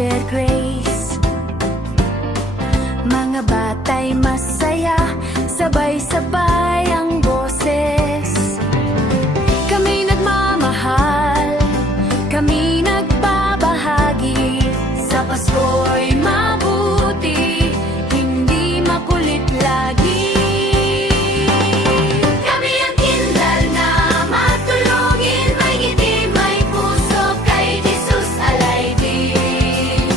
Teacher Grace. Mga bata'y masaya, sabay-sabay ang boses. Kami nagmamahal, kami nagbabahagi. Sa Pasko'y mabuti, hindi makulit lagi. Kami ang kindal na matulungin, may ngiti, may puso, kay Jesus alay din.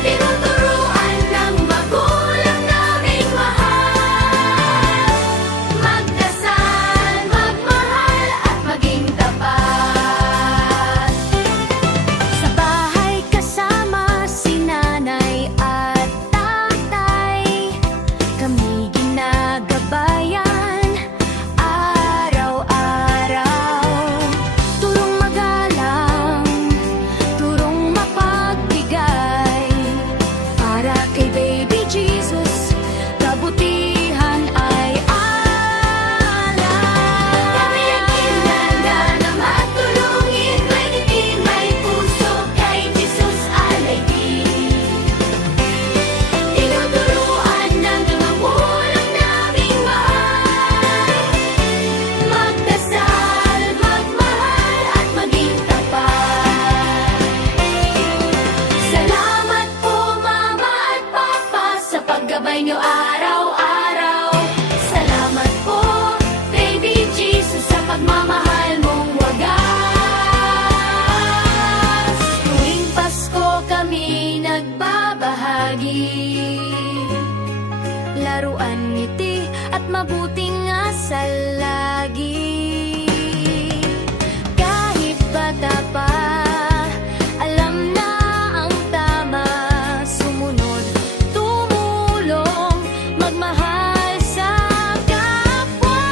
Tinuturuan ng magulang naming mahal, magdasal, magmahal at maging tapat. Sa bahay kasama si nanay at tatay, kami ginagabayan araw-araw. Turong magalang, turong mapagbigay, para kay baby Jesus, kabutihan ay alay. Kami ang kinanda na matulungin, may ngiti, may puso, kay Jesus alay din. Tinuturuan ng magulang naming mahal, magdasal, magmahal at maging tapat. Salamat po Mama at Papa sa paggabay niyo araw-araw. Salamat po Baby Jesus sa pagmamahal mong wagas. Tuwing Pasko kami nagbabahagi, laruan, ngiti at mabuting asal lagi. Kahit bata pa, alam na ang tama, sumunod, tumulong, magmahal sa kapwa.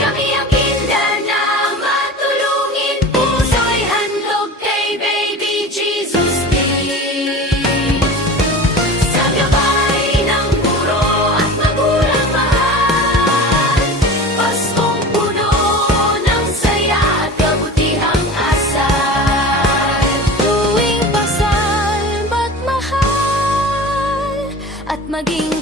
Kami ang kindal na matulungin, puso'y handog kay baby Jesus din. Sa gabay ng guro at magulang mahal, Paskong puno ng saya at kabutihang asal. Tuwing pasal, magmahal at maging